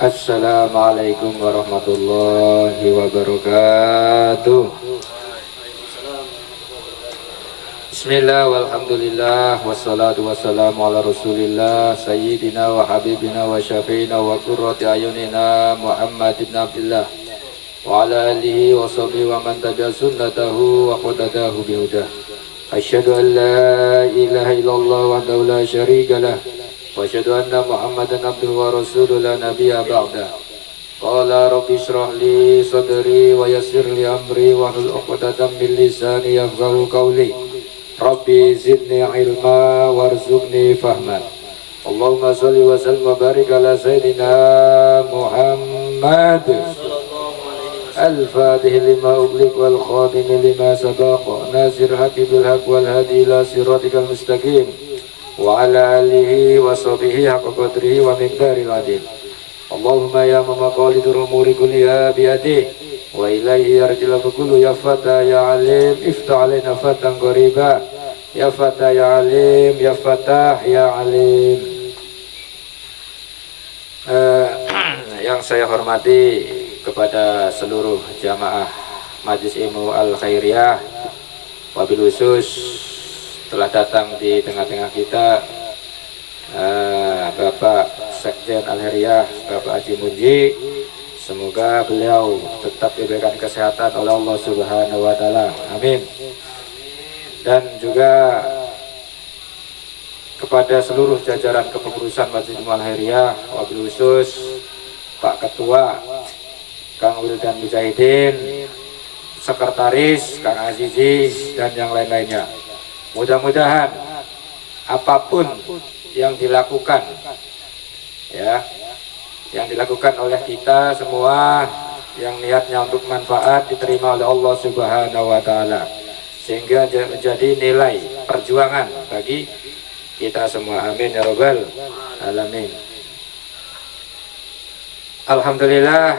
Assalamualaikum warahmatullahi wabarakatuh. Bismillah walhamdulillah wassalatu wassalamu ala rasulillah sayyidina wa habibina wa syafi'ina wa qurrati ayunina Muhammad ibn Abdullah wa ala alihi wa sahbihi wa man tabi'a sunnatahu wa qadadahu bihudah. Asyhadu an la ilaha illallah wahdahu la syarika lah wa asyhadu anna Muhammadan abduhu wa rasuluhu la nabiyya ba'da. Qala rabbi shrah li sadri wa yassir li amri wa hlul 'uqdatam min lisani yafqahu qawli. Rabbi zidni ilma warzuqni fahman. Allahumma sholli wa sallim wa barik ala sayyidina Muhammad al-fatih lima ughliq wal khatim lima sabaq nasir haqqi bil haqq wal hadi ila siratikal mustaqim wa ala alihi wa sahbihi haqqa qadrihi wa miqdaril adil. Allahumma ya maqalidur umuri kulliha bi yadihi wa ilaihi yarjil kullu ya fata ya alim iftah alaina fatan qariba ya fata ya alim ya fatah ya alim. Yang saya hormati kepada seluruh jamaah Majelis Ilmu Al Khairiyah, wabil khusus telah datang di tengah-tengah kita Bapak Sekjen Al Khairiyah, Bapak Haji Munji. Semoga beliau tetap diberikan kesehatan oleh Allah Subhanahu wa taala. Amin. Dan juga kepada seluruh jajaran kepengurusan Majelis Ilmu Al Khairiyah, wabil khusus Pak Ketua Kang Wildan Mujahidin, Sekretaris Kang Azizi dan yang lain-lainnya. Mudah-mudahan apapun yang dilakukan yang dilakukan oleh kita semua yang niatnya untuk manfaat diterima oleh Allah Subhanahu wa taala, sehingga menjadi nilai perjuangan bagi kita semua. Amin ya rabbal alamin. Alhamdulillah,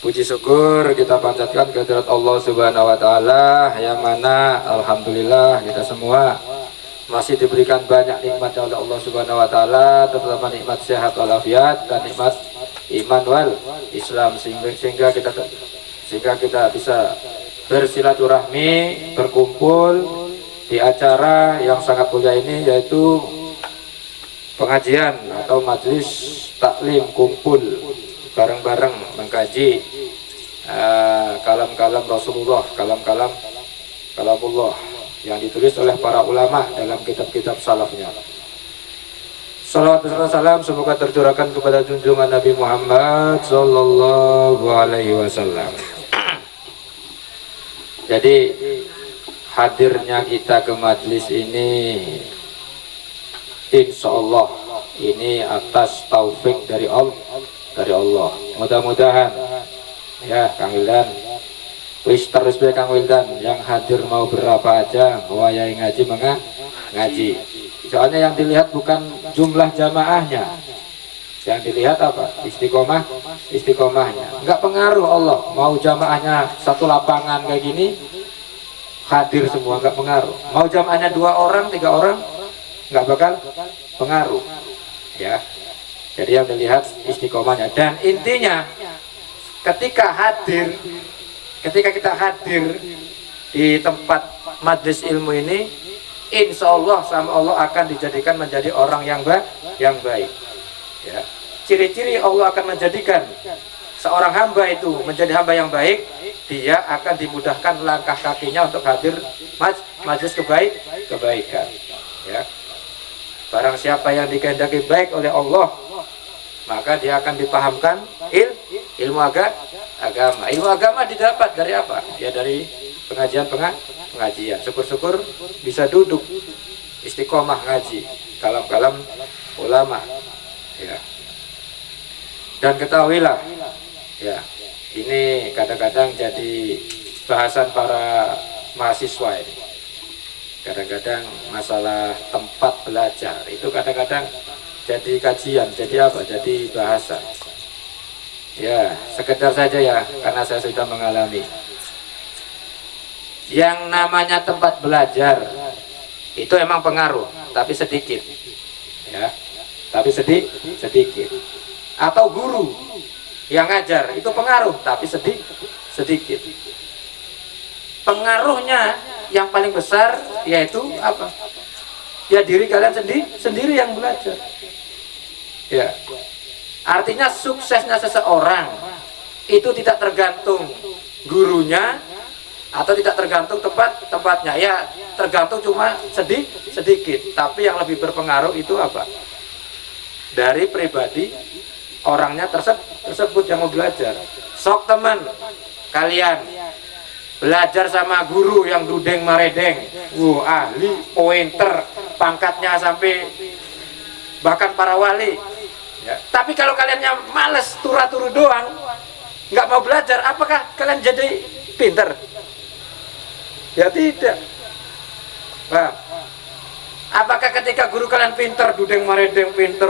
puji syukur kita panjatkan kehadirat Allah Subhanahu wa taala, yang mana alhamdulillah kita semua masih diberikan banyak nikmat oleh Allah Subhanahu wa taala, terutama nikmat sehat walafiat dan nikmat iman wal Islam, sehingga kita bisa bersilaturahmi, berkumpul di acara yang sangat mulia ini, yaitu pengajian atau majelis taklim, kumpul bareng-bareng mengkaji kalam-kalam Rasulullah, kalamullah yang ditulis oleh para ulama dalam kitab-kitab salafnya. Salawat dan salam semoga tercurahkan kepada junjungan Nabi Muhammad sallallahu alaihi wasallam. Jadi hadirnya kita ke majelis ini insya Allah ini atas taufik dari Allah. Mudah-mudahan ya Kang Wildan, wis terus be Kang Wildan, yang hadir mau berapa aja, wayai ngaji ngaji. Soalnya yang dilihat bukan jumlah jamaahnya, yang dilihat apa? Istiqomahnya. Enggak pengaruh Allah mau jamaahnya satu lapangan kayak gini hadir semua, enggak pengaruh. Mau jamaahnya 2 orang, 3 orang, enggak bakal pengaruh. Ya. Jadi yang dilihat istiqomahnya. Dan intinya ketika kita hadir di tempat majelis ilmu ini, insya Allah sama Allah akan dijadikan menjadi orang yang baik. Ya. Ciri-ciri Allah akan menjadikan seorang hamba itu menjadi hamba yang baik, dia akan dimudahkan langkah kakinya untuk hadir majelis kebaikan. Ya. Barang siapa yang dikehendaki baik oleh Allah, maka dia akan dipahamkan ilmu agama. Ilmu agama didapat dari apa? Ya dari pengajian. Syukur-syukur bisa duduk istiqomah ngaji kalam-kalam ulama. Ya. Dan ketahuilah, ya, ini kadang-kadang jadi bahasan para mahasiswa ini. Kadang-kadang masalah tempat belajar itu kadang-kadang jadi kajian, jadi apa? Jadi bahasa. Ya, sekedar saja ya, karena saya sudah mengalami. Yang namanya tempat belajar itu emang pengaruh, tapi sedikit. Ya, tapi sedikit. atau guru yang ngajar itu pengaruh, tapi sedikit. Pengaruhnya yang paling besar yaitu apa? Ya diri kalian sendiri yang belajar. Ya. Artinya suksesnya seseorang itu tidak tergantung gurunya atau tidak tergantung tempatnya. Ya tergantung cuma sedikit. Tapi yang lebih berpengaruh itu apa? Dari pribadi orangnya tersebut yang mau belajar. Sok teman kalian belajar sama guru yang dudeng maredeng, ahli, pointer, pangkatnya sampai bahkan para wali. Ya. Tapi kalau kaliannya males turu doang, nggak mau belajar, apakah kalian jadi pinter? Ya tidak. Nah, apakah ketika guru kalian pinter, dudeng maredeng pinter,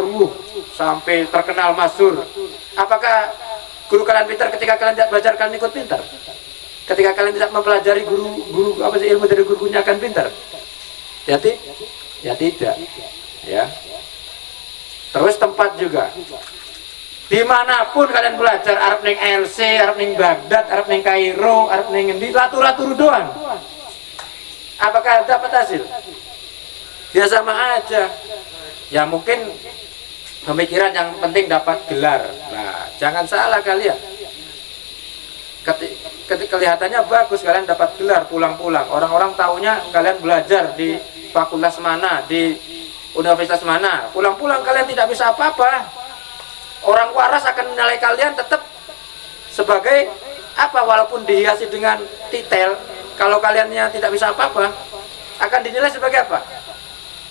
sampai terkenal masyhur, apakah guru kalian pinter ketika kalian tidak belajar kalian ikut pinter? Ketika kalian tidak mempelajari guru apa sih ilmu dari gurunya akan pintar? Ya tidak. Ya. Terus tempat juga. Dimanapun kalian belajar, Arab ning LC, Arab ning Baghdad, Arab ning Kairo, Arab ning endi, latur doang. Apakah dapat hasil? Ya sama aja. Ya mungkin pemikiran yang penting dapat gelar. Nah, jangan salah kalian. Kelihatannya bagus kalian dapat gelar pulang-pulang, orang-orang taunya kalian belajar di fakultas mana, di universitas mana, pulang-pulang kalian tidak bisa apa-apa. Orang waras akan menilai kalian tetap sebagai apa, walaupun dihiasi dengan titel. Kalau kaliannya tidak bisa apa-apa, akan dinilai sebagai apa?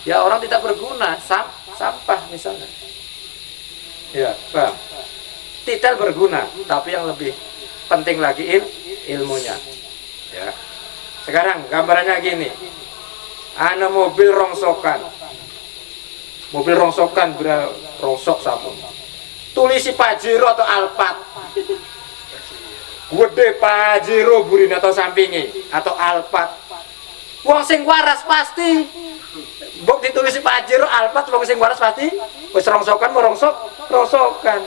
Ya orang tidak berguna, sampah misalnya. Ya, Bang. Titel berguna, tapi yang lebih penting lagi ilmunya. Ya. Sekarang gambarannya gini. Ana mobil rongsokan. Mobil rongsokan rongsok sampun. Tulisi Pajero atau Alphard. Gede Pajero burin atau sampingi atau Alphard. Wong sing waras pasti. Mbok ditulisi Pajero Alphard, wong sing waras pasti wis rongsokan mau rongsokan.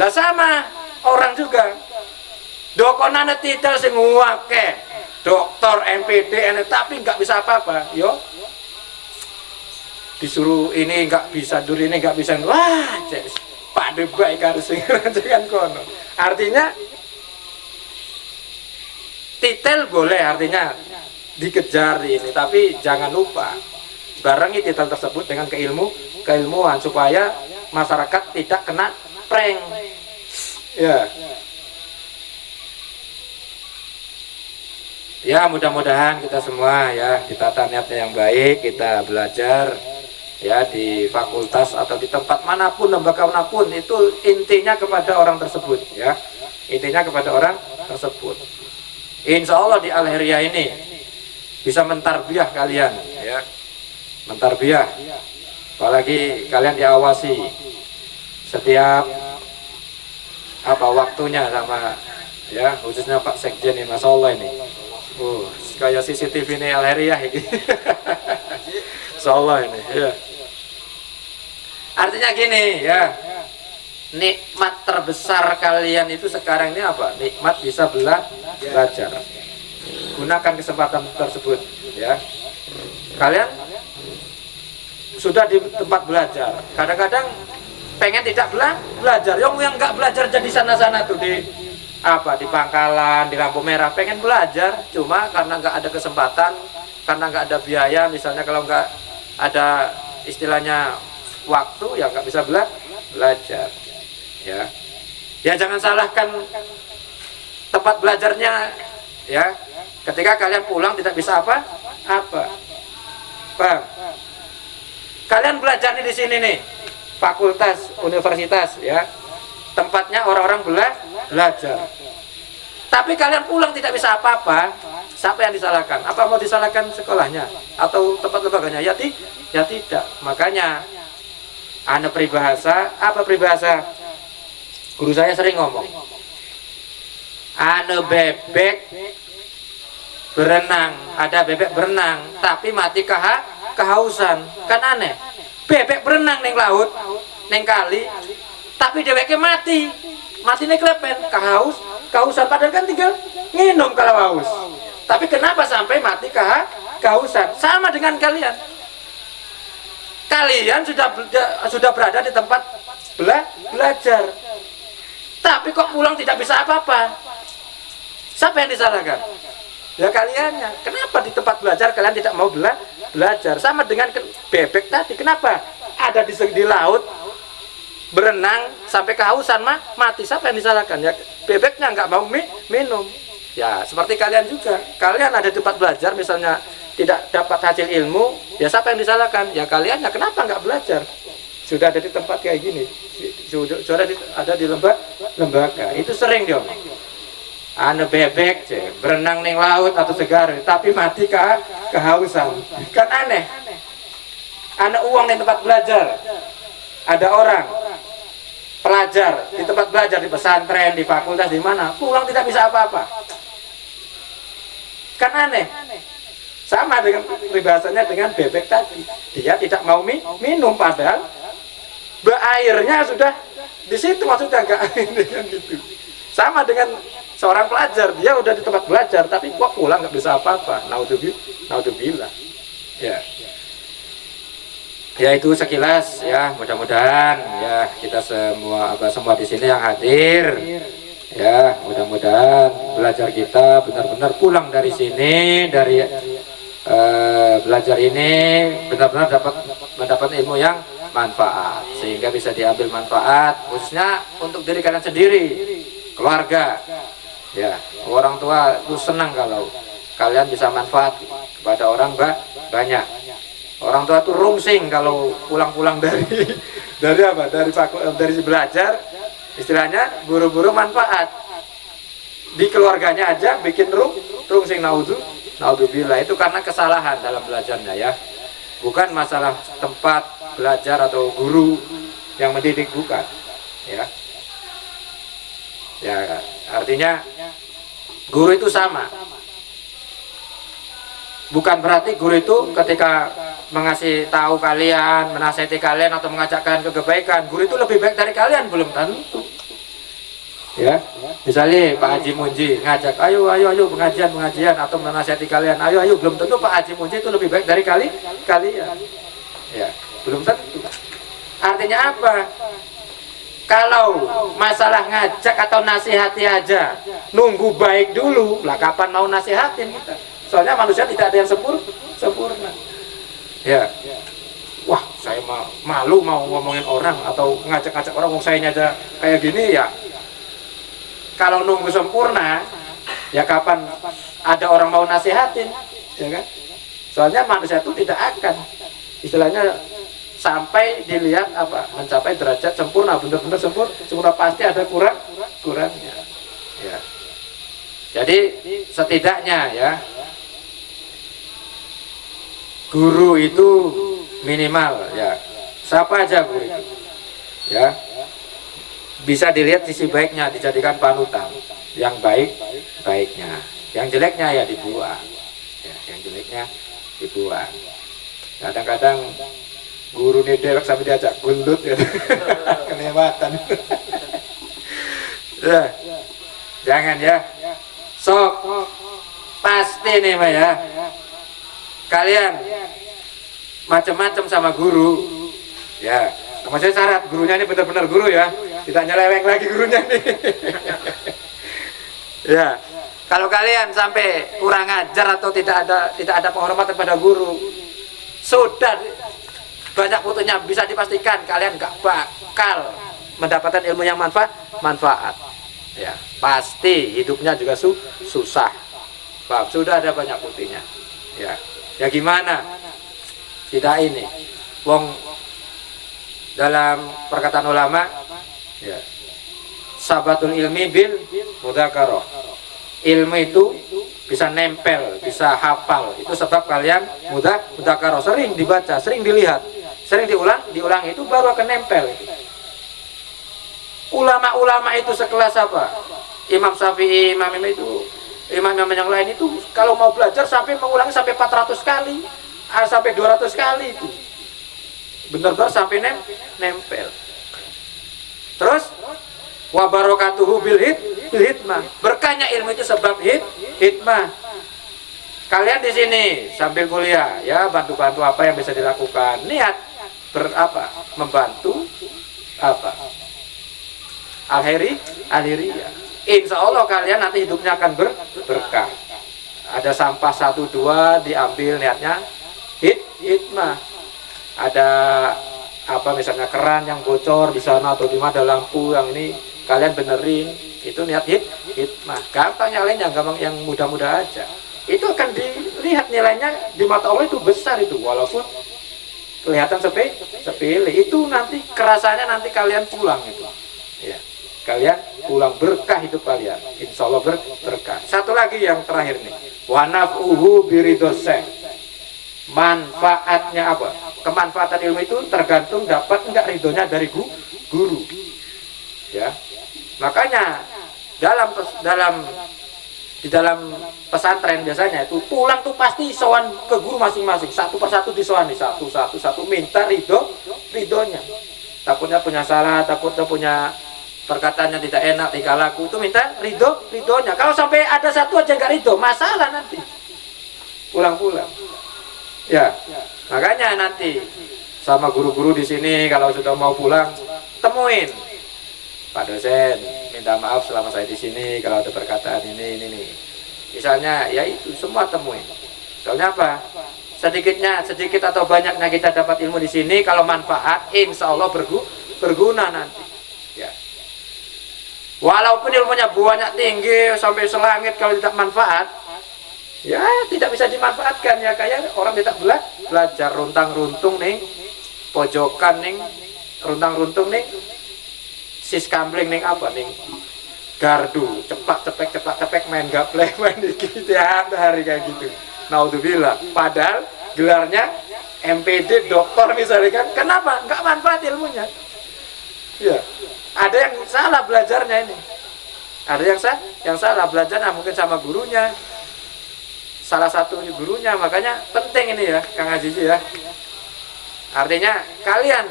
Lah sama orang juga. Dokonane titel sing akeh, doktor, MPD, tapi nggak bisa apa-apa, yo. Disuruh ini nggak bisa, dulu ini nggak bisa, wah, Pak Debai harus dengan kono. Artinya titel boleh, artinya dikejar ini, tapi jangan lupa barengi titel tersebut dengan keilmuan supaya masyarakat tidak kena prank, ya. Ya mudah-mudahan kita semua ya kita niatnya yang baik, kita belajar ya di fakultas atau di tempat manapun, lembaga manapun, itu intinya kepada orang tersebut ya, intinya kepada orang tersebut. Insya Allah di Al-Heriyah ini bisa mentarbiah kalian ya, mentarbiah, apalagi kalian diawasi setiap apa waktunya sama ya, khususnya Pak Sekjen ini, Masya Allah ini. Kayak CCTV ini Al-Heriyah ini. Insyaallah ini ya. Artinya gini ya, nikmat terbesar kalian itu sekarang ini apa? Nikmat bisa belajar. Gunakan kesempatan tersebut ya. Kalian sudah di tempat belajar, kadang-kadang pengen tidak belajar. Yang nggak belajar jadi sana-sana tuh di Pangkalan, di lampu merah, pengen belajar, cuma karena nggak ada kesempatan, karena nggak ada biaya, misalnya kalau nggak ada istilahnya waktu, ya nggak bisa belajar, ya. Ya jangan salahkan tempat belajarnya, ya. Ketika kalian pulang tidak bisa apa, Bang. Kalian belajarnya di sini nih, fakultas, universitas, ya. Tempatnya orang-orang belajar. Tapi kalian pulang tidak bisa apa-apa, siapa yang disalahkan? Apa mau disalahkan sekolahnya atau tempat lembaganya? Ya tidak. Makanya ana peribahasa, apa peribahasa? Guru saya sering ngomong. Ana bebek berenang, ada bebek berenang tapi mati kehausan. Kan aneh. Bebek berenang ning laut, ning kali, Tapi dheweke mati. Matine klepen, kehausan padahal kan tinggal nginum kalau haus. Tapi kenapa sampai mati kehausan? Sama dengan kalian. Kalian sudah berada di tempat belajar. Tapi kok pulang tidak bisa apa-apa? Siapa yang disalahkan? Ya kaliannya. Kenapa di tempat belajar kalian tidak mau belajar? Sama dengan bebek tadi. Kenapa? Ada di laut berenang sampai kehausan mati. Siapa yang disalahkan? Ya bebeknya nggak mau minum. Ya seperti kalian juga. Kalian ada di tempat belajar misalnya tidak dapat hasil ilmu, ya siapa yang disalahkan? Ya kaliannya. Kenapa nggak belajar? Sudah ada di tempat kayak gini, sudah ada di lembaga. Itu sering dong. Ane bebek berenang ning laut atau segar, tapi mati kehausan. Kan aneh. Ane uang di tempat belajar. Ada orang pelajar di tempat belajar, di pesantren, di fakultas, di mana, pulang tidak bisa apa-apa. Kan aneh. Sama dengan peribahasanya dengan bebek tadi. Dia tidak mau minum padahal airnya sudah di situ, maksudnya enggak dengan gitu. Sama dengan seorang pelajar, dia udah di tempat belajar tapi kok pulang nggak bisa apa-apa. Naudzubillah. Ya. Ya itu sekilas ya, mudah-mudahan ya kita semua di sini yang hadir ya, mudah-mudahan belajar kita benar-benar pulang dari sini, dari belajar ini benar-benar mendapat ilmu yang manfaat, sehingga bisa diambil manfaat khususnya untuk diri kalian sendiri, keluarga ya. Orang tua itu senang kalau kalian bisa manfaat kepada orang banyak. Orang tua itu rungsing kalau pulang-pulang dari belajar, istilahnya buru-buru manfaat. Di keluarganya aja bikin rungsing, naudzubillah. Itu karena kesalahan dalam belajarnya ya. Bukan masalah tempat belajar atau guru yang mendidik, bukan. Ya. Ya, artinya guru itu sama. Bukan berarti guru itu ketika mengasih tahu kalian, menasihati kalian atau mengajak kalian ke kebaikan, guru itu lebih baik dari kalian, belum tentu. Ya, misalnya Pak Haji Munji ngajak, ayo pengajian atau menasihati kalian, ayo, belum tentu Pak Haji Munji itu lebih baik dari kalian. Ya, belum tentu. Artinya apa? Kalau masalah ngajak atau nasihati aja nunggu baik dulu, lah kapan mau nasihatin kita? Soalnya manusia tidak ada yang sempurna. Ya, wah saya malu mau ngomongin orang atau ngajak-ngajak orang, saya aja kayak gini ya. Kalau nunggu sempurna, ya kapan ada orang mau nasihatin, ya kan? Soalnya manusia itu tidak akan, istilahnya sampai dilihat mencapai derajat sempurna, benar-benar sempurna pasti ada kurangnya. Ya. Jadi setidaknya ya, guru itu minimal ya, siapa aja guru itu ya, bisa dilihat sisi baiknya, dijadikan panutan. Yang baiknya, yang jeleknya ya dibuang ya, yang jeleknya dibuang. Kadang-kadang guru nih dewek sampai diajak gendut ya. Kelewatan. Ya, jangan ya, sok pasti nih Mbak ya, kalian macam-macam sama guru ya. Maksudnya syarat gurunya ini benar-benar guru ya, tidak nyeleweng lagi gurunya nih. Ya, kalau kalian sampai kurang ajar atau tidak ada penghormatan pada guru, sudah banyak fotonya, bisa dipastikan kalian nggak bakal mendapatkan ilmu yang manfaat. Ya, pasti hidupnya juga susah. Bab, sudah ada banyak buktinya. Ya gimana? Tidak ini. Wong dalam perkataan ulama, ya, sabatul ilmi bil mudzakarah. Ilmu itu bisa nempel, bisa hafal. Itu sebab kalian mudzakarah, sering dibaca, sering dilihat, sering diulang itu baru akan nempel. Ulama-ulama itu sekelas apa? Imam Syafi'i, imam itu, imam yang lain itu kalau mau belajar sampai mengulangi sampai 400 kali, sampai 200 kali itu. Benar-benar sampai nempel. Terus wa barakatuhu bil hikmah. Berkahnya ilmu itu sebab hikmah. Kalian di sini sambil kuliah ya, bantu-bantu apa yang bisa dilakukan. Niat berapa? Membantu apa? Al-Hiriyah. Insya Allah kalian nanti hidupnya akan berkah. Ada sampah 1-2 diambil niatnya hikmah. Ada apa misalnya keran yang bocor di sana atau di mana, ada lampu yang ini kalian benerin, itu niat hikmah. Gampang yang lain, yang gampang, yang mudah-mudah aja. Itu akan dilihat nilainya di mata Allah itu besar itu, walaupun kelihatan sepele. Itu nanti kerasanya nanti kalian pulang itu. Ya. Kalian pulang berkah hidup kalian. Insya Allah berkah. Satu lagi yang terakhir nih. Wa naf'uhu biridoseh. Manfaatnya apa? Kemanfaatan ilmu itu tergantung dapat enggak ridhonya dari guru. Ya. Makanya di dalam pesantren biasanya itu pulang tuh pasti sowan ke guru masing-masing, satu persatu disowan, satu minta ridhonya. Takutnya punya salah, takutnya punya perkataannya tidak enak, tidak laku, itu minta ridhonya. Kalau sampai ada satu aja nggak ridho, masalah nanti pulang-pulang. Ya, makanya nanti sama guru-guru di sini kalau sudah mau pulang, temuin Pak dosen, minta maaf selama saya di sini kalau ada perkataan ini. Misalnya, ya itu semua temuin. Soalnya apa? Sedikit atau banyaknya kita dapat ilmu di sini, kalau manfaat, insya Allah berguna nanti. Ya. Walaupun ilmunya banyak tinggi sampai selangit, kalau tidak manfaat, ya tidak bisa dimanfaatkan. Ya kayak orang tidak belajar runtang-runtung nih, pojokan nih, runtang-runtung nih, sis kambling nih apa nih, gardu, cepak main gaplek, main dikit tiap hari kayak gitu. Naudzubillah. Padahal gelarnya MPD doktor misalnya kan, kenapa? Nggak manfaat ilmunya. Ya, ada yang salah belajarnya ini. Ada yang salah belajarnya mungkin sama gurunya. Salah satu gurunya, makanya penting ini ya, Kang Azizi ya. Artinya kalian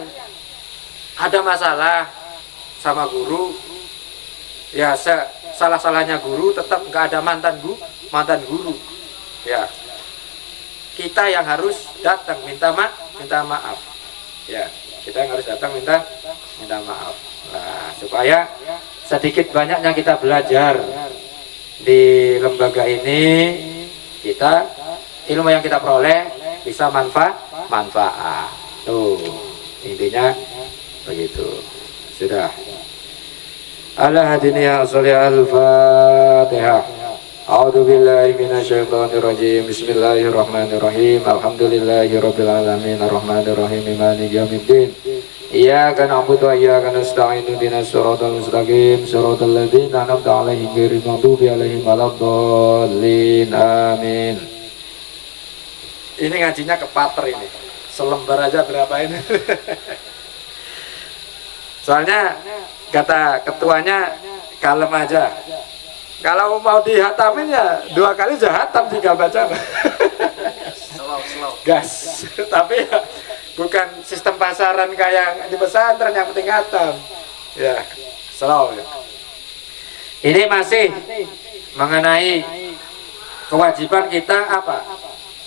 ada masalah sama guru, ya salah-salahnya guru tetap nggak ada mantan guru. Ya, kita yang harus datang minta maaf. Ya, kita yang harus datang minta maaf. Nah, supaya sedikit banyaknya kita belajar di lembaga ini, kita ilmu yang kita peroleh bisa manfaat. Tuh, intinya begitu. Sudah. Ala hadiniya sholli al-Fatihah. A'udzu billahi minasyaitonir rajim. Bismillahirrahmanirrahim. Alhamdulillahirabbil alamin arrahmanir rahim maliki yaumiddin. Iyyaka na'budu wa iyyaka nasta'in ihdinas siratal mustaqim siratal ladzina an'amta 'alaihim ghairil maghdubi 'alaihim waladdallin. Amin. Ini ngajinya kepater ini. Selembar aja berapa ini? Soalnya kata ketuanya kalem aja. Kalau mau dihatamin ya 2 kali hatam tinggal baca. Slow. Gas. Tapi ya bukan sistem pasaran kayak di pesantren yang penting hatam. Ya, slow ya. Ini masih mengenai kewajiban kita apa?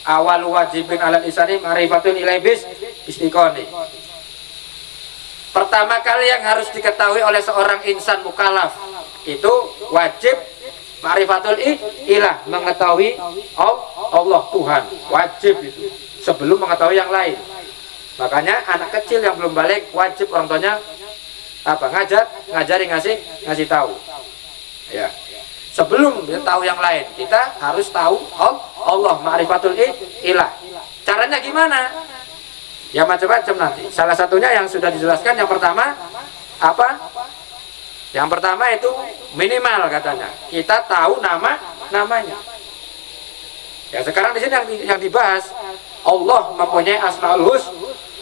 Awal wajibin alal isani ma'rifatul ilaibis istiqoni. Pertama kali yang harus diketahui oleh seorang insan mukallaf itu wajib ma'rifatul ilah, mengetahui Allah Tuhan, wajib itu sebelum mengetahui yang lain. Makanya anak kecil yang belum balik wajib orang tuanya apa? Ngajari ngasih tahu. Ya. Sebelum dia tahu yang lain, kita harus tahu Allah, ma'rifatul ilah. Caranya gimana? Ya macam-macam nanti. Salah satunya yang sudah dijelaskan, yang pertama apa? Yang pertama itu minimal katanya kita tahu namanya. Ya sekarang di sini yang dibahas, Allah mempunyai asmaul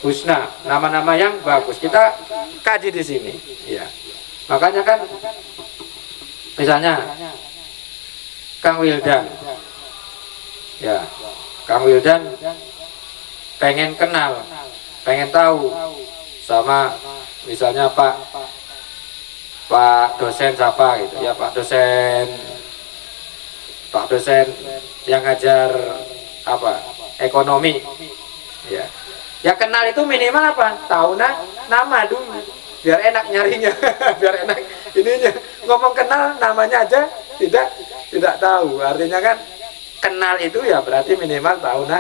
husna, nama-nama yang bagus. Kita kaji di sini. Ya. Makanya kan misalnya Kang Wildan. Ya. Kang Wildan pengen kenal, pengen tahu sama misalnya Pak Pak dosen siapa gitu ya, Pak dosen yang ngajar apa ekonomi ya. Ya kenal itu minimal apa, tahu nama dulu biar enak nyarinya. Biar enak ininya, ngomong kenal namanya aja tidak tahu, artinya kan kenal itu ya berarti minimal tahu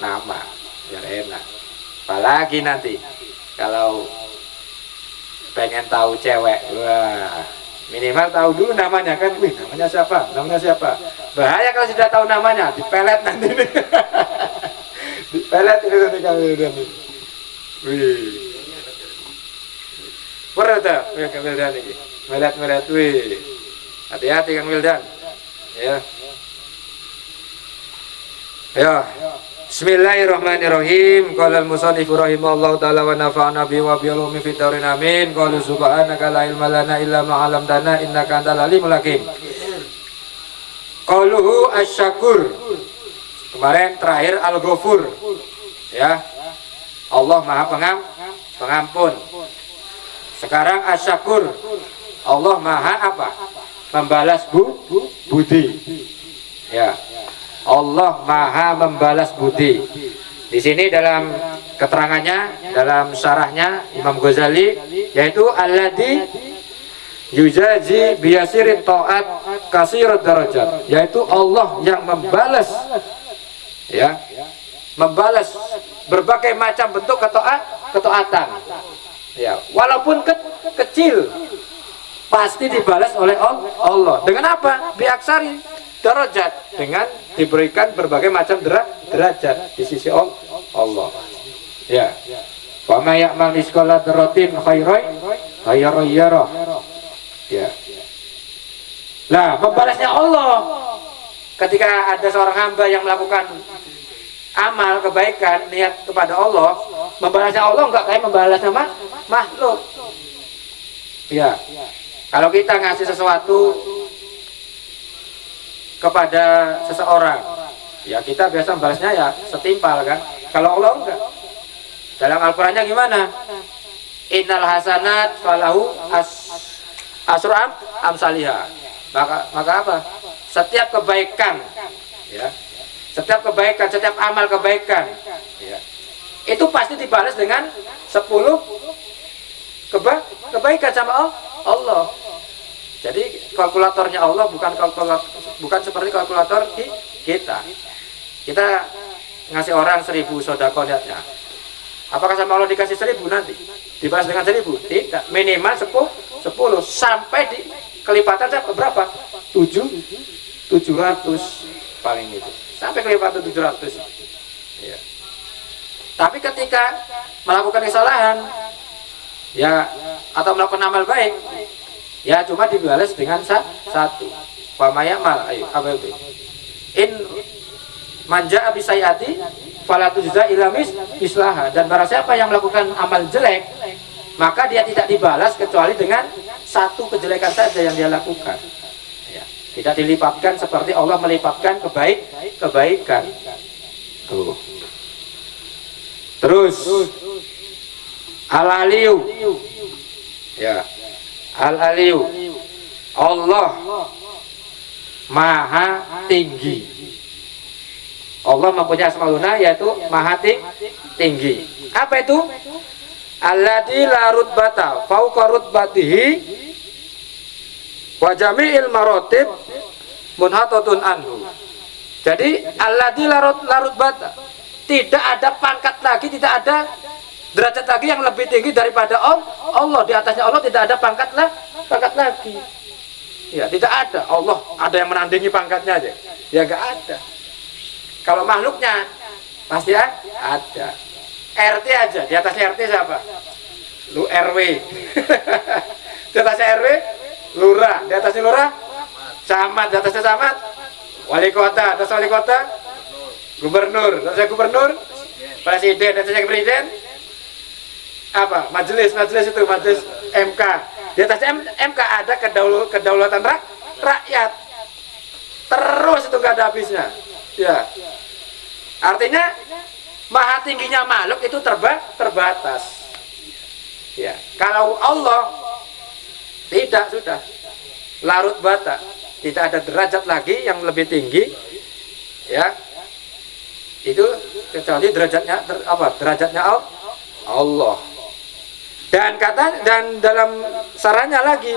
nama biar enak. Apalagi nanti kalau pengen tahu cewek, wah minimal tahu dulu namanya kan. Wih, namanya siapa, bahaya kalau sudah tahu namanya dipelet nanti nih. Dipelet itu nanti kami udah nih. Wih, pernah tuh Kang Wildan ini melet, wih, hati-hati Kang Wildan ya. Ya, Bismillahirrahmanirrahim. Qala al-musannif rahimahullahu taala wa nafa'ana bi wa bi ulumi fid darin amin. Qalu subhanaka la ilma lana illa ma 'allamtana innaka antal alimul hakim. Qaluhu asy-syakur. Kemarin terakhir al-ghafur. Ya. Allah Maha Pengampun. Sekarang asy-syakur. Allah Maha apa? Membalas budi. Ya. Allah Maha membalas budi. Di sini dalam keterangannya, dalam syarahnya Imam Ghazali, yaitu alladzi yujazi biyasirit ta'at kasirat darajat, yaitu Allah yang membalas ya, membalas berbagai macam bentuk ketaatan. Ya, walaupun kecil pasti dibalas oleh Allah. Dengan apa? Biaksari derajat, dengan diberikan berbagai macam derajat di sisi Allah. Ya. Wa may ya'mal misqala dzarratin khairan yarah. Ya. Nah, membalasnya Allah. Ketika ada seorang hamba yang melakukan amal kebaikan niat kepada Allah, membalasnya Allah enggak kayak membalasnya makhluk. Ya. Kalau kita ngasih sesuatu kepada seseorang, ya kita biasa membalasnya ya setimpal kan. Kalau Allah enggak. Dalam Al-Qur'annya gimana? Innal hasanat falahu asru amsalihah. Maka apa? Setiap kebaikan, ya, setiap amal kebaikan, ya, itu pasti dibalas dengan 10 kebaikan sama Allah. Jadi kalkulatornya Allah bukan seperti kalkulator kita. Kita ngasih orang 1000 sedekah niatnya. Apakah sama Allah dikasih 1000 nanti? Dibalas dengan 1000? Tidak. Minimal 10 sampai di kelipatan sampai berapa? 700 paling itu. Sampai kelipatan 700. Ya. Tapi ketika melakukan kesalahan, ya, atau melakukan amal baik, ya cuma dibalas dengan satu. Pamayamal, ayo, apa itu? In manja abisayati falatuzza ilamis islaha. Dan barang siapa yang melakukan amal jelek, maka dia tidak dibalas kecuali dengan satu kejelekan saja yang dia lakukan. Ya, tidak dilipatkan seperti Allah melipatkan kebaikan. Tuh. Terus al-aliyu, ya, al-aliyu, Allah Maha Tinggi. Allah mempunyai asmaul husna, yaitu Maha Tinggi. Apa itu? Alladzi la rutbata fauqa rutbatihi wa jami'il maratib munhatatun anhu. Jadi alladzi la rutbata, tidak ada pangkat lagi, tidak ada derajat lagi yang lebih tinggi daripada Allah. Di atasnya Allah tidak ada pangkat lagi. Ya, tidak ada. Allah ada yang menandingi pangkatnya aja. Ya enggak ada. Kalau makhluknya pasti ada. RT aja, di atasnya RT siapa? Lu RW. Di atasnya RW lurah, di atasnya lurah camat, di atasnya camat wali kota, atas wali kota gubernur, di atasnya gubernur presiden, di atasnya presiden apa? Majelis itu, majelis MK. Di atasnya MK ada kedaulatan rakyat. Terus itu nggak ada habisnya. Ya. Artinya maha tingginya makhluk itu terbatas. Ya. Kalau Allah tidak tidak, sudah larut bata, tidak ada derajat lagi yang lebih tinggi, ya, itu kecuali derajatnya derajatnya Allah. Dan dalam sarannya lagi,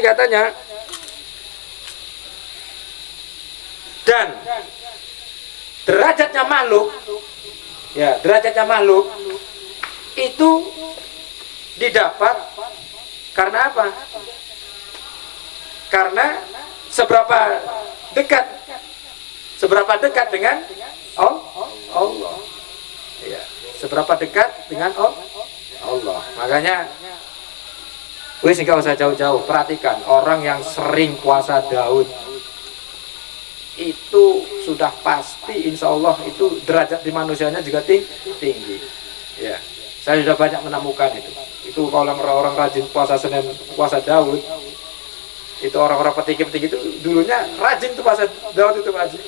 katanya, dan derajatnya makhluk, ya, derajatnya makhluk itu didapat karena apa? Karena seberapa dekat dengan Allah. Ya, seberapa dekat dengan Allah. Makanya wis enggak usah jauh-jauh, perhatikan orang yang sering puasa Daud itu sudah pasti insya Allah itu derajat di manusianya juga tinggi. Ya, saya sudah banyak menemukan itu. Itu kalau orang rajin puasa Senin, puasa Daud, itu orang-orang petinggi itu dulunya rajin tuh puasa Daud itu rajin.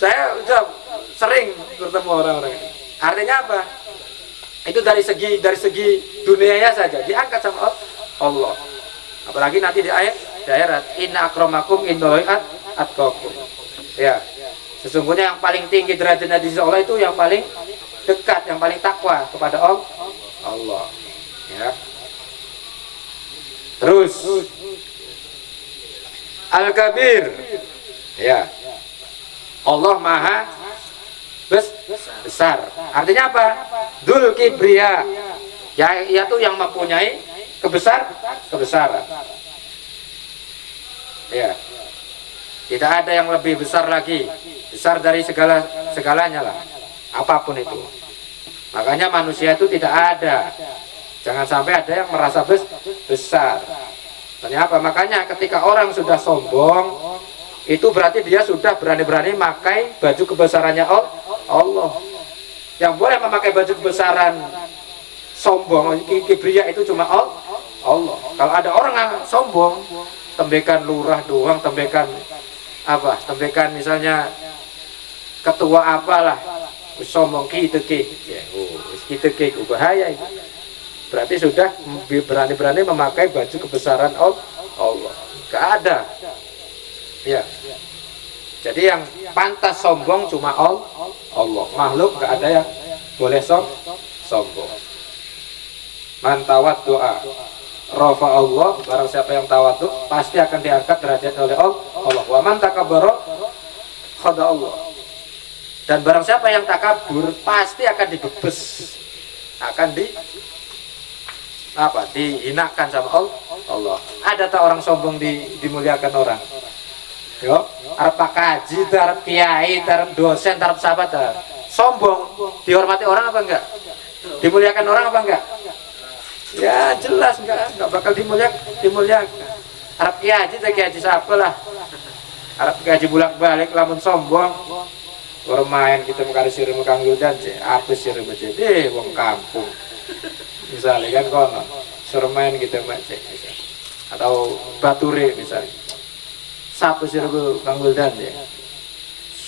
Saya sudah sering bertemu orang-orang ini. Artinya apa? Itu dari segi dunianya saja diangkat sama Allah. Apalagi nanti di akhirat, inna akramakum indallahi atqakum. Ya, sesungguhnya yang paling tinggi derajatnya di sisi Allah itu yang paling dekat, yang paling takwa kepada Allah. Ya. Terus Al-Kabir. Ya. Allah Maha besar. Artinya apa? Dzul Kibriya. Yaitu yang mempunyai kebesaran. Ya. Tidak ada yang lebih besar lagi. Besar dari segalanya lah. Apapun itu. Makanya manusia itu tidak ada. Jangan sampai ada yang merasa besar. Ternyata makanya ketika orang sudah sombong, itu berarti dia sudah berani-berani memakai baju kebesarannya Allah. Yang boleh memakai baju kebesaran sombong, kibriya itu cuma Allah. Kalau ada orang yang sombong, tembekan lurah doang, tembekan misalnya ketua apalah, sombong kita bahaya itu. Berarti sudah berani-berani memakai baju kebesaran Allah. Gak ada. Ya. Jadi yang pantas sombong cuma Allah. Makhluk gak ada yang boleh sombong. Man tawaddu'a rafa Allah, barang siapa yang tawadhu pasti akan diangkat derajat oleh Allah. Wa man takabbara khada Allah. Dan barang siapa yang takabur pasti akan dibebes, akan dihinakan sama Allah. Ada tak orang sombong dimuliakan orang? Yo, arep pak kaji, arep kiai, arep dosen, arep sahabat, sombong dihormati orang apa enggak? Dimuliakan orang apa enggak? Ya jelas enggak bakal dimuliakan. Arep kiai siapa lah? Arep kiai bolak-balik lamun sombong. Orang main kita mengkari sirim kanggul dan apa sirim aja deh wong kampung. Misalnya kan kono suruh main kita baca atau bature misalnya satu sirup kanggul dan ya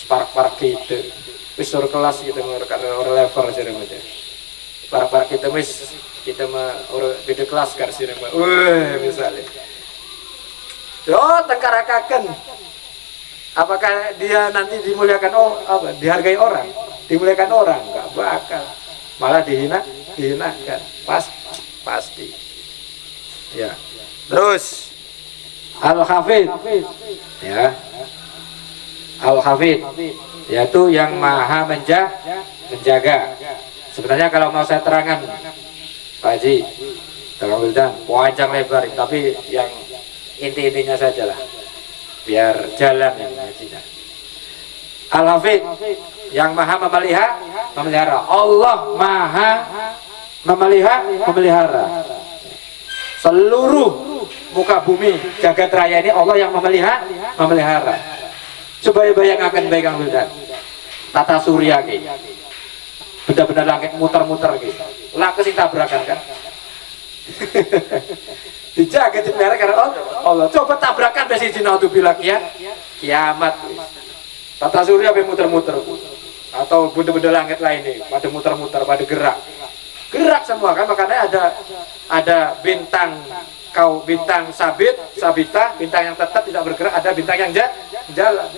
parak kita wis suruh kelas kita karena orang level sirup aja parak kita wis kita mah orang beda kelas kar sirup misalnya tengkarakaken. Apakah dia nanti dimuliakan dihargai orang, dimuliakan orang? Enggak bakal, malah dihinakan, pasti. Ya. Terus Al-Hafid, ya, Al-Hafid, yaitu yang maha menjaga. Sebenarnya kalau mau saya terangkan, Pak Haji, Kang Wildan, panjang lebar, tapi yang inti-intinya saja lah. Biar jalan yang ngajinya. Al-Hafid yang maha memelihara. Allah maha memelihara seluruh muka bumi jagat raya ini. Allah yang memelihara. Coba bayangkan baik Kang Wildan, tata surya gitu, benda-benda langit muter-muter gitu, lah kesing tabrakan kan. Dijaga dipelihara karena Allah. Coba tabrakan besi jina untuk bilang ya kiamat. Tata surya muter-muter atau benda-benda langit lain nih pada muter-muter, pada gerak. gerak semua kan, makanya ada bintang bintang sabit, sabita, bintang yang tetap tidak bergerak, ada bintang yang jalan.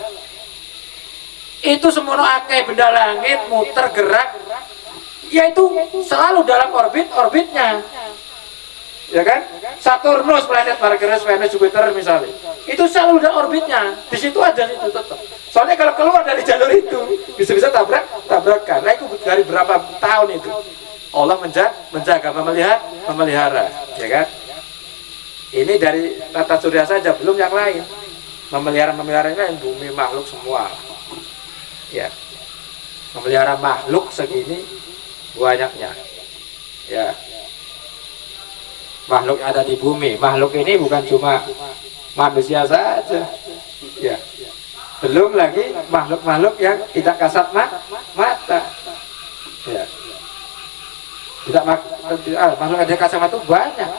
Itu semono akeh benda langit muter gerak, yaitu selalu dalam orbitnya. Ya kan? Saturnus, planet Merkurius, Venus, Jupiter misalnya, itu selalu dalam orbitnya. Di situ aja itu tetap. Soalnya kalau keluar dari jalur itu bisa-bisa tabrakan. Nah itu dari berapa tahun itu Allah menjaga, memelihara, ya kan? Ini dari tata surya saja, belum yang lain. Memeliharanya yang bumi makhluk semua. Ya, memelihara makhluk segini banyaknya. Ya, makhluk yang ada di bumi. Makhluk ini bukan cuma manusia saja. Ya, belum lagi makhluk-makhluk yang tidak kasat mata. Ya, tidak makhluk yang tidak kasat mata itu banyak.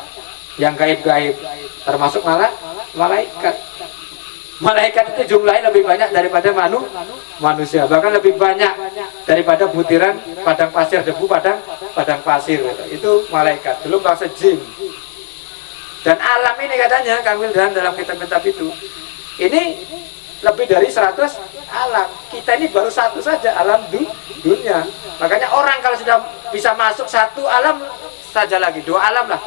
Yang gaib-gaib, termasuk malaikat. Malaikat itu jumlahnya lebih banyak daripada manusia, bahkan lebih banyak daripada butiran padang pasir, debu padang pasir. Itu malaikat, belum bangsa jin. Dan alam ini katanya Kamil dalam kitab-kitab itu, ini lebih dari 100 alam. Kita ini baru satu saja, alam dunia. Makanya orang kalau sudah bisa masuk satu alam saja lagi, 2 alam lah.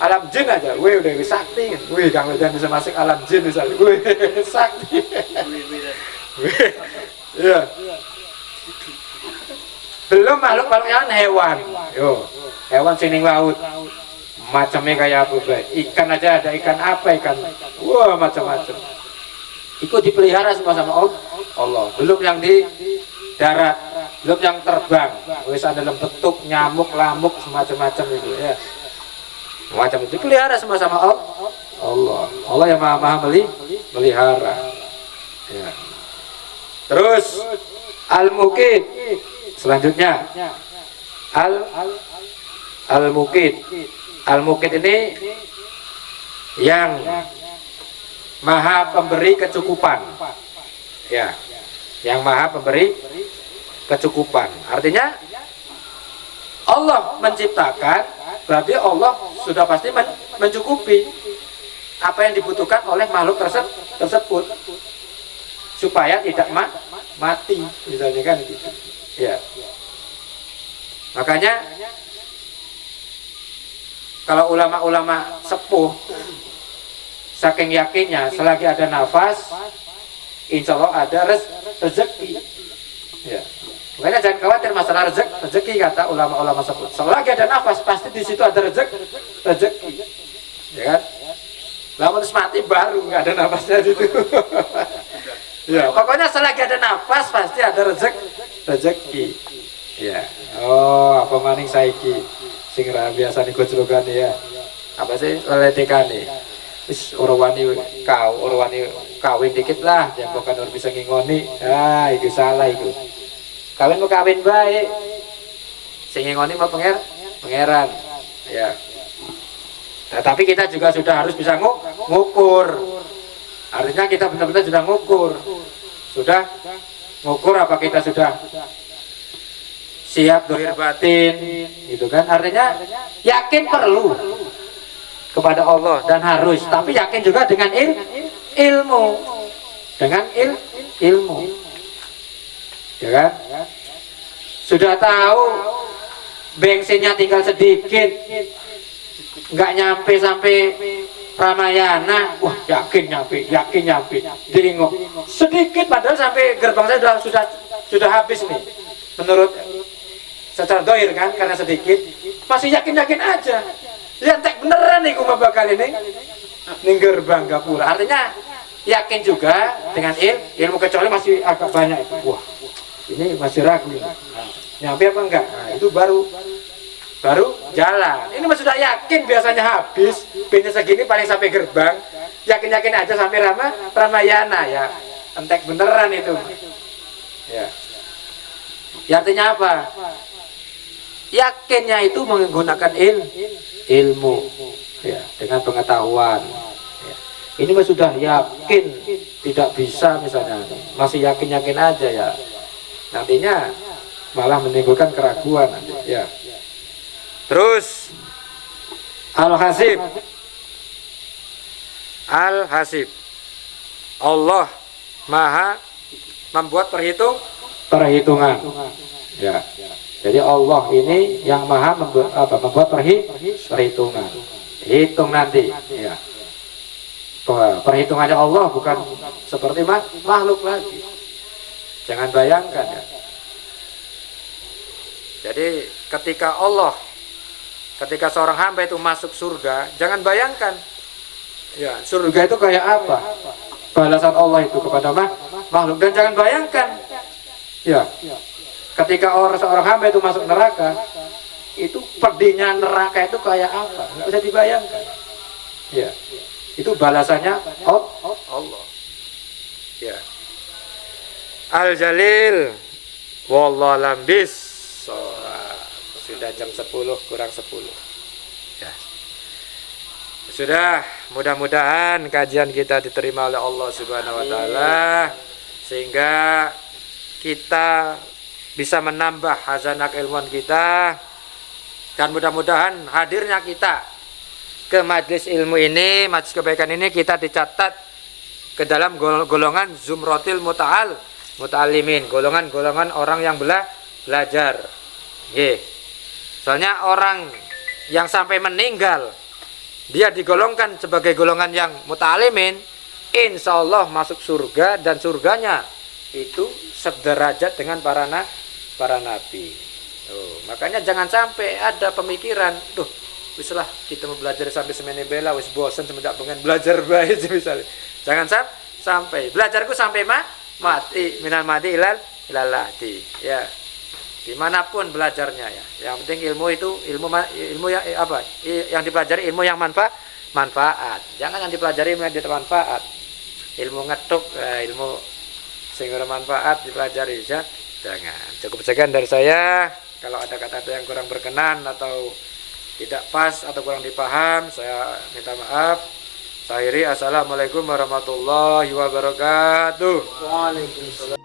Alam jin aja, wih udah sakti, wih Kang Wildan bisa masuk alam jin misalnya, wih sakti, ya. Belum makhluk yang hewan, hewan sining laut, macamnya kayak apa, ikan aja ada, ikan apa ikan, wah macam-macam. Ikut dipelihara semua sama Allah. Belum yang di darat, belum yang terbang, wis ada dalam bentuk nyamuk, lamuk, semacam-macam itu ya. Macam itu pelihara semua sama Allah. Allah yang maha melihara. Ya. Terus Al-Muqit. Selanjutnya Al-Muqit. Al-Muqit ini yang maha pemberi kecukupan. Ya. Yang maha pemberi kecukupan. Artinya Allah menciptakan, berarti Allah sudah pasti mencukupi apa yang dibutuhkan oleh makhluk tersebut supaya tidak mati, misalnya kan gitu. Ya. Makanya kalau ulama-ulama sepuh saking yakinnya selagi ada nafas insya Allah ada rezeki. Ya. Makanya jangan khawatir masalah rezeki kata ulama-ulama sepuh. Selagi ada nafas pasti di situ ada rezeki. Ya kan? Lamun mati baru nggak ada nafasnya di situ. Ya, pokoknya selagi ada nafas pasti ada rezeki. Ya. Oh, apa maning saiki sing biasa nih gojlogan ya. Apa sih letekane? Wis ora wani kawin dikit lah, jangan bukan orang bisa ngingoni. Ah, itu salah itu. Kawin mau kawin baik, sing ngingoni mau pangeran, ya. Nah, tapi kita juga sudah harus bisa ngukur. Artinya kita benar-benar sudah ngukur, apa kita sudah siap dohir batin, gitu kan? Artinya yakin perlu kepada Allah dan harus, tapi yakin juga dengan ilmu, ya kan? Sudah tahu bensinnya tinggal sedikit, nggak nyampe sampai Ramayana, wah yakin nyampe, diringok sedikit padahal sampai gerbang saya sudah habis nih, menurut secara dohir kan, karena sedikit masih yakin aja. Lihat tek beneran nih kuma bakal ini gerbang Gapura. Artinya yakin juga dengan ilmu, kecuali masih agak banyak. Wah, ini masih ragu ini. Nyampe apa enggak? Nah, itu baru jalan. Ini masih sudah yakin biasanya habis. Bensin segini paling sampai gerbang. Yakin aja sampai Ramayana ya. Entek beneran itu. Ya. Artinya apa? Yakinnya itu menggunakan ilmu, ya, dengan pengetahuan. Ya. Ini mah sudah yakin tidak bisa misalnya, masih yakin aja ya. Nantinya malah menimbulkan keraguan. Ya. Terus Al-Hasib. Al-Hasib. Allah Maha membuat perhitungan. Ya. Jadi Allah ini yang Maha membuat perhitungan. Hitung nanti. Ya. Perhitungannya Allah bukan seperti makhluk lagi. Jangan bayangkan ya. Jadi ketika seorang hamba itu masuk surga, jangan bayangkan ya, surga itu kayak apa? Balasan Allah itu kepada makhluk. Dan jangan bayangkan ya, ketika seorang hamba itu masuk neraka, itu pedihnya neraka itu kayak apa? Nggak bisa dibayangkan. Ya. Itu balasannya Allah. Ya. Al-Jalil wallahualam bis. Sudah jam 10 kurang 10. Ya. Sudah, mudah-mudahan kajian kita diterima oleh Allah Subhanahu wa taala sehingga kita bisa menambah khazanah keilmuan kita, dan mudah-mudahan hadirnya kita ke majelis ilmu ini, majelis kebaikan ini, kita dicatat ke dalam golongan zumratil muta'allimin, golongan orang yang belajar. Soalnya orang yang sampai meninggal dia digolongkan sebagai golongan yang muta'allimin, insya Allah masuk surga, dan surganya itu sederajat dengan para nabi. Makanya jangan sampai ada pemikiran, wis lah kita mau belajar sampai semene bela, wis bosan semenjak pengen belajar baik misalnya. Jangan sampai belajarku sampai mati, minal mati ilal hati. Ya. Dimanapun belajarnya ya, yang penting ilmu itu ilmu yang yang dipelajari ilmu yang manfaat. Jangan yang dipelajari ilmu yang tidak manfaat, ilmu ngetuk, ilmu sehingga manfaat dipelajari ya. Jangan. Cukup sekian dari saya. Kalau ada kata-kata yang kurang berkenan atau tidak pas atau kurang dipaham, saya minta maaf. Saya akhiri, assalamualaikum warahmatullahi wabarakatuh. Waalaikumsalam.